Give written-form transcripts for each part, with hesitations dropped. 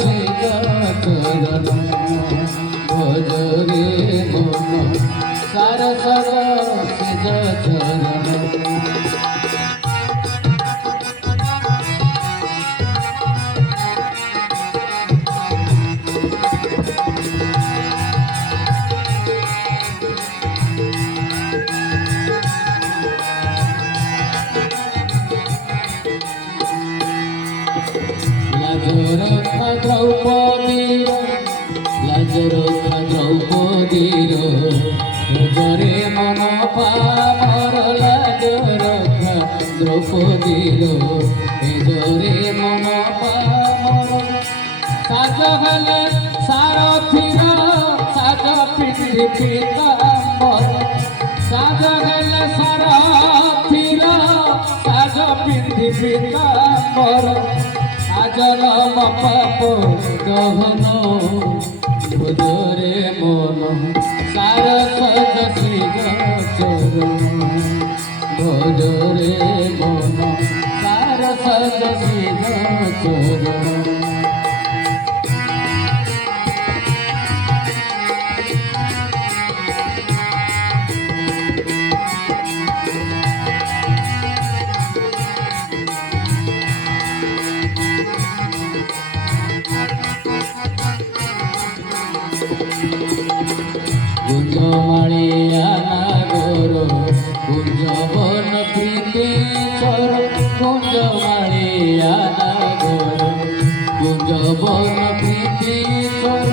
সেজ চরণ ভজরে মন সার সদ সেজ চরণ লাজরক্ষা দ্রৌপদীর লাজরক্ষা দ্রৌপদীর ভজরে মন পামর লাজরক্ষা দ্রৌপদীর ভজরে মন পামর সাজ হলে সারথীর সাজ পিঠি পীতাম্বর সাজ হলে সারথীর সাজ পিঠি পীতাম্বর আজরম পাপ গহন ভজরে মন সার সজ শ্রীজ চরণ ভজরে মন সার সজ শ্রীজ চরণ কুঞ্জমালিয়া নাগর কুঞ্জবন প্রীতি চর কুঞ্জমালিয়া নাগর কুঞ্জবন প্রীতি চর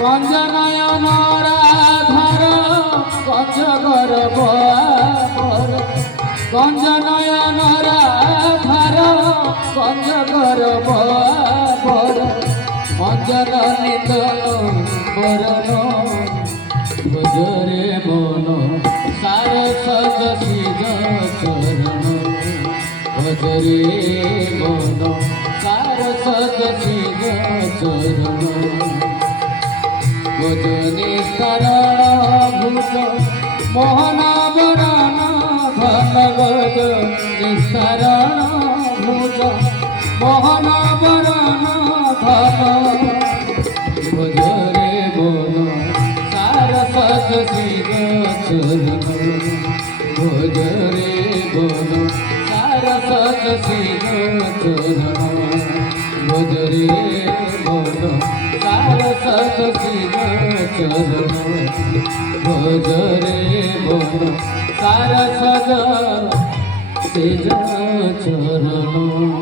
কঞ্জনয়ন রাধার কঞ্জগর বর কঞ্জনয়ন রাধার কঞ্জগর বর অঞ্জন নিতন বরণ ভজরে মন সার সজ শ্রীজ চরণ ভজরে মন সার সজ শ্রীজ চরণ ভজনে শরণ ভূষ মোহন বরণ ধন গজ নিঃসরণ ভূষ মোহন বরণ ধন ভজরে মন সার সজ শ্রীজ চরণ ভজরে মন সার সজ শ্রীজ চরণ ভজরে মন সার সজ শ্রীজ চরণ ভজরে মন সার সজ শ্রীজ চরণ।